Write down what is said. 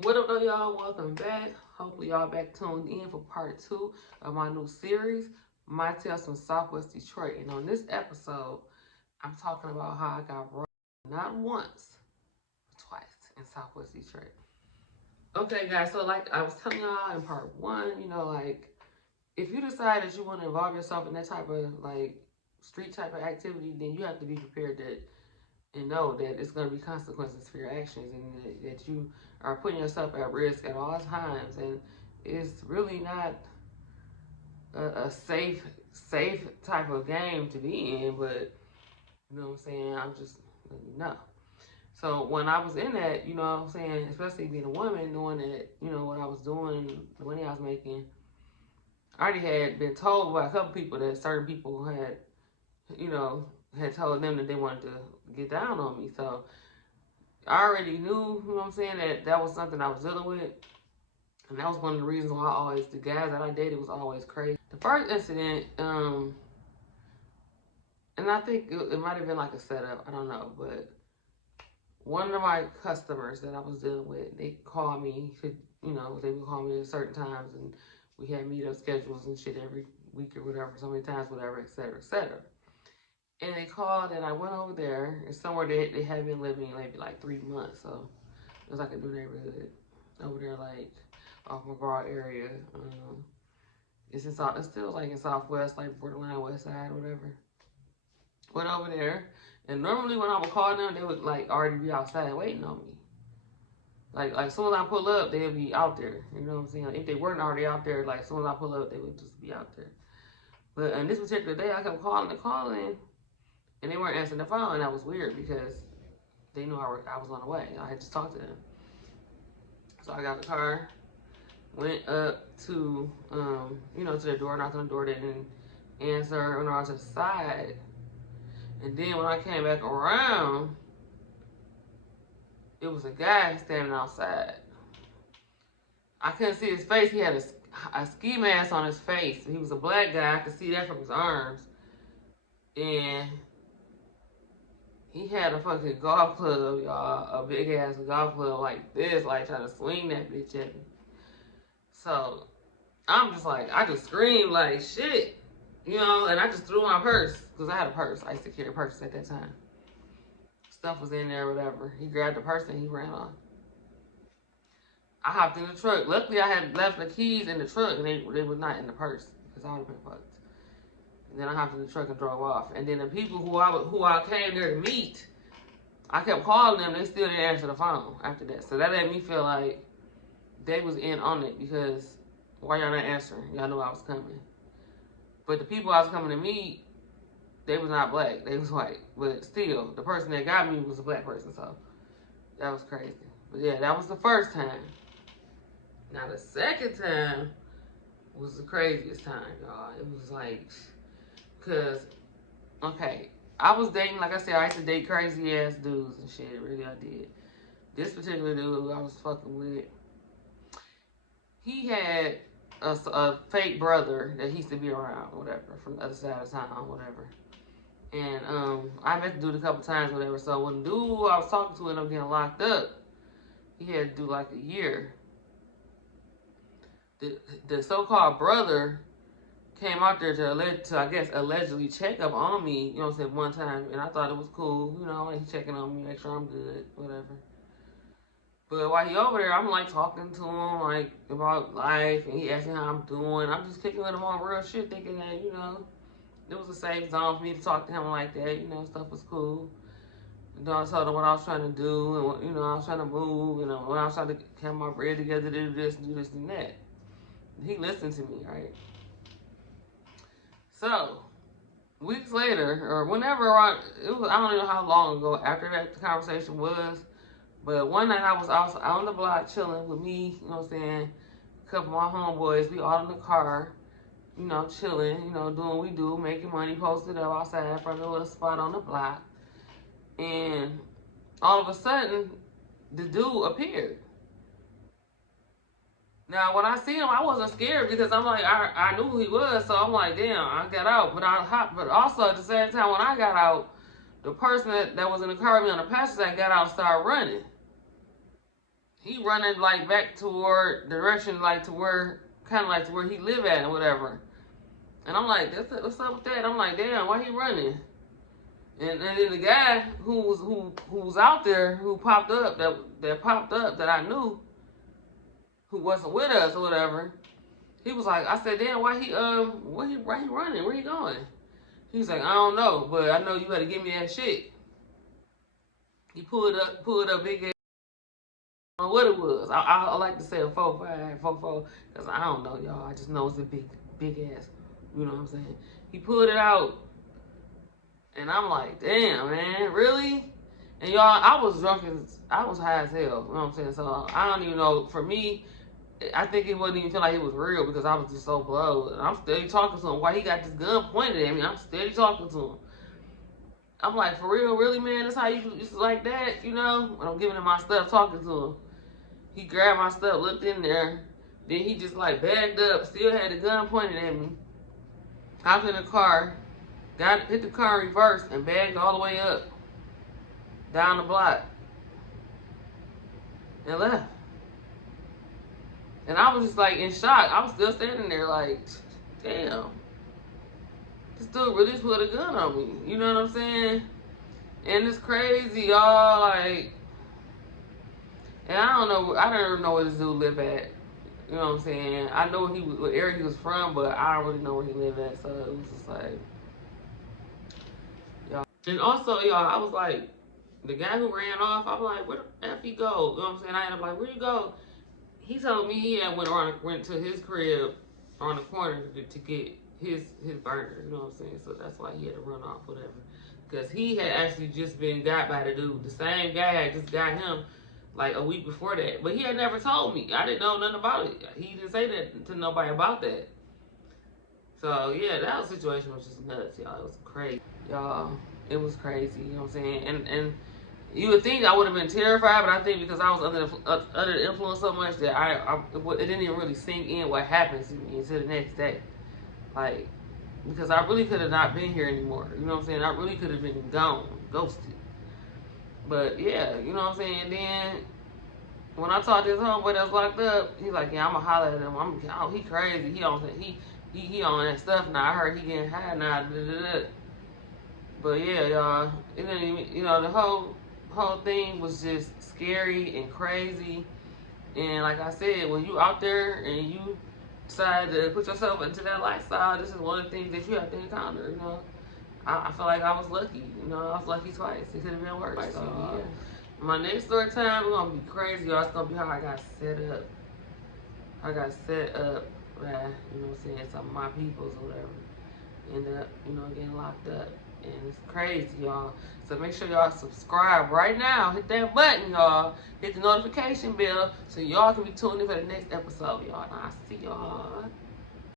What up, though, y'all? Welcome back. Hopefully, y'all back tuned in for part two of my new series, My Tales from Southwest Detroit. And on this episode, I'm talking about how I got robbed not once, but twice in Southwest Detroit. Okay, guys, so like I was telling y'all in part one, like if you decide that you want to involve yourself in that type of like street type of activity, then you have to be prepared that and know that it's going to be consequences for your actions and that you are putting yourself at risk at all times. And it's really not a safe type of game to be in, but you know what I'm saying? I'm just letting you know. So when I was in that, you know what I'm saying, especially being a woman, knowing that, what I was doing, the money I was making, I already had been told by a couple people that certain people had, you know, had told them that they wanted to get down on me. So I already knew, you know what I'm saying, that that was something I was dealing with. And that was one of the reasons why the guys that I dated was always crazy. The first incident, and I think it might have been like a setup, I don't know, but one of my customers that I was dealing with, they called me, they would call me at certain times and we had meetup schedules and shit every week or whatever, so many times, whatever, et cetera, et cetera. And they called and I went over there and somewhere they had been living maybe like 3 months, so it was like a new neighborhood over there, like off McGraw area. It's still like in Southwest, like borderline West Side, or whatever. Went over there, and normally when I would call them, they would like already be outside waiting on me. Like as soon as I pull up, they'd be out there. You know what I'm saying? If they weren't already out there, like as soon as I pull up, they would just be out there. But on this particular day, I kept calling and calling, and they weren't answering the phone, and that was weird because they knew I was on the way. I had just talked to them. So I got the car, went up to, to the door, knocked on the door, they didn't answer, went around to the side. And then when I came back around, it was a guy standing outside. I couldn't see his face. He had a ski mask on his face. He was a black guy. I could see that from his arms. And he had a fucking golf club, y'all. A big ass golf club like this, like trying to swing that bitch at me. So I'm just like, I just screamed like shit, and I just threw my purse because I had a purse. I used to carry a purse at that time. Stuff was in there, whatever. He grabbed the purse and he ran off. I hopped in the truck. Luckily, I had left the keys in the truck and they were not in the purse because I would have been fucked. And then I hopped in the truck and drove off. And then the people who I came there to meet, I kept calling them. They still didn't answer the phone after that. So that made me feel like they was in on it because why y'all not answering? Y'all knew I was coming. But the people I was coming to meet, they was not black. They was white. But still, the person that got me was a black person. So that was crazy. But yeah, that was the first time. Now the second time was the craziest time, y'all. It was like, cause, okay, I was dating, like I said, I used to date crazy ass dudes and shit. Really, I did. This particular dude I was fucking with, he had a fake brother that he used to be around, whatever, from the other side of town, whatever. And I met the dude a couple times, whatever. So when the dude I was talking to ended up getting locked up, he had to do like a year. The so-called brother came out there to I guess allegedly check up on me, you know what I'm saying, one time, and I thought it was cool, he checking on me, make sure I'm good, whatever. But while he over there, I'm like talking to him like about life, and he asking how I'm doing. I'm just kicking with him on real shit, thinking that it was a safe zone for me to talk to him like that. Stuff was cool. I told him what I was trying to do, and I was trying to move, and when I was trying to have my bread together, do this, and that. He listened to me, right? So weeks later, or whenever I don't know how long ago after that conversation was, but one night I was also on the block chilling with me, you know what I'm saying, a couple of my homeboys, we all in the car, chilling, doing what we do, making money, posted up outside from the little spot on the block. And all of a sudden, the dude appeared. Now, when I see him, I wasn't scared because I'm like, I knew who he was, so I'm like, damn, I got out. But also at the same time, when I got out, the person that was in the car with me on the passenger side got out and started running. he running like back toward direction, like to where, kind of like to where he live at or whatever. And I'm like, what's up with that? I'm like, damn, why he running? And then the guy who was out there, who popped up, that popped up, that I knew, who wasn't with us or whatever, he was like, I said, damn, why he running? Where he going? He's like, I don't know, but I know you got to give me that shit. He pulled up big ass. I don't know what it was. I like to say a 4.5, 4.4, because I don't know, y'all. I just know it's a big ass. You know what I'm saying? He pulled it out, and I'm like, damn, man, really? And y'all, I was drunk I was high as hell. You know what I'm saying? So I don't even know. For me, I think it wouldn't even feel like it was real because I was just so blowed. And I'm steady talking to him. Why he got this gun pointed at me? I'm steady talking to him. I'm like, for real, really, man? That's how you just like that, you know? When I'm giving him my stuff, talking to him. He grabbed my stuff, looked in there. Then he just like bagged up, still had the gun pointed at me. Hopped in the car, hit the car in reverse, and bagged all the way up, down the block, and left. And I was just like in shock. I was still standing there like, damn, this dude really put a gun on me. You know what I'm saying? And it's crazy, y'all. Like, and I don't know where this dude live at. You know what I'm saying? I know what area he was from, but I don't really know where he lived at. So it was just like, y'all. And also, y'all, I was like, the guy who ran off, I was like, where the F he go? You know what I'm saying? I ended up like, where you go? He told me he had went to his crib on the corner to get his burner. You know what I'm saying? So that's why he had to run off, whatever. Because he had actually just been got by the dude. The same guy had just got him like a week before that. But he had never told me. I didn't know nothing about it. He didn't say that to nobody about that. So, yeah, that whole situation was just nuts, y'all. It was crazy. Y'all, it was crazy. You know what I'm saying? And you would think I would have been terrified, but I think because I was under the influence so much that it didn't even really sink in what happened to me until the next day. Like, because I really could have not been here anymore. You know what I'm saying? I really could have been gone, ghosted. But yeah, you know what I'm saying? And then when I talked to his homeboy that was locked up, he's like, yeah, I'm gonna holler at him. He crazy. He on that stuff now. I heard he getting high now. But yeah, y'all, it didn't even, you know, the whole thing was just scary and crazy. And like I said, when you out there and you decide to put yourself into that lifestyle, this is one of the things that you have to encounter, you know. I feel like I was lucky, you know. I was lucky twice. It could have been worse. So yeah. My next story time is gonna be crazy, y'all. It's gonna be how I got set up. You know what I'm saying, some of my peoples or whatever end up, you know, getting locked up. And it's crazy, y'all. So make sure y'all subscribe right now. Hit that button, y'all. Hit the notification bell so y'all can be tuned in for the next episode, y'all. And I'll see y'all